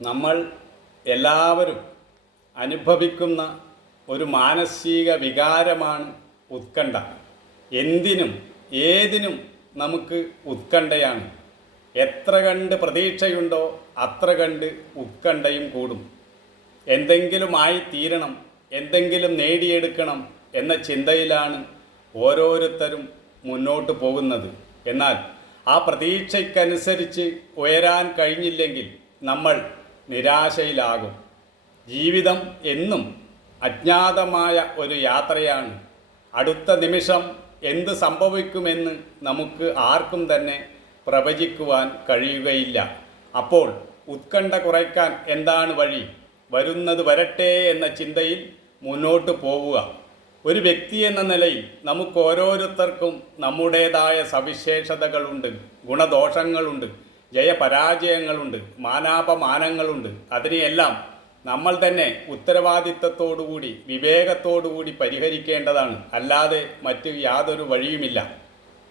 നമ്മൾ എല്ലാവരും അനുഭവിക്കുന്ന ഒരു മാനസിക വികാരമാണ് ഉത്കണ്ഠ. എന്തിനും ഏതിനും നമുക്ക് ഉത്കണ്ഠയാണ്. എത്ര കണ്ട് പ്രതീക്ഷയുണ്ടോ അത്ര കണ്ട് ഉത്കണ്ഠയും കൂടും. എന്തെങ്കിലുമായി തീരണം, എന്തെങ്കിലും നേടിയെടുക്കണം എന്ന ചിന്തയിലാണ് ഓരോരുത്തരും മുന്നോട്ട് പോകുന്നത്. എന്നാൽ ആ പ്രതീക്ഷയ്ക്കനുസരിച്ച് ഉയരാൻ കഴിഞ്ഞില്ലെങ്കിൽ നമ്മൾ നിരാശയിലാകും. ജീവിതം എന്നും അജ്ഞാതമായ ഒരു യാത്രയാണ്. അടുത്ത നിമിഷം എന്ത് സംഭവിക്കുമെന്ന് നമുക്ക് ആർക്കും തന്നെ പ്രവചിക്കുവാൻ കഴിയുകയില്ല. അപ്പോൾ ഉത്കണ്ഠ കുറയ്ക്കാൻ എന്താണ് വഴി? വരുന്നത് വരട്ടെ എന്ന ചിന്തയിൽ മുന്നോട്ട് പോവുക. ഒരു വ്യക്തി എന്ന നിലയിൽ നമുക്ക് ഓരോരുത്തർക്കും നമ്മുടേതായ സവിശേഷതകളുണ്ട്, ഗുണദോഷങ്ങളുണ്ട്, ജയപരാജയങ്ങളുണ്ട്, മാനാപമാനങ്ങളുണ്ട്. അതിനെയെല്ലാം നമ്മൾ തന്നെ ഉത്തരവാദിത്തത്തോടുകൂടി വിവേകത്തോടുകൂടി പരിഹരിക്കേണ്ടതാണ്. അല്ലാതെ മറ്റ് യാതൊരു വഴിയുമില്ല.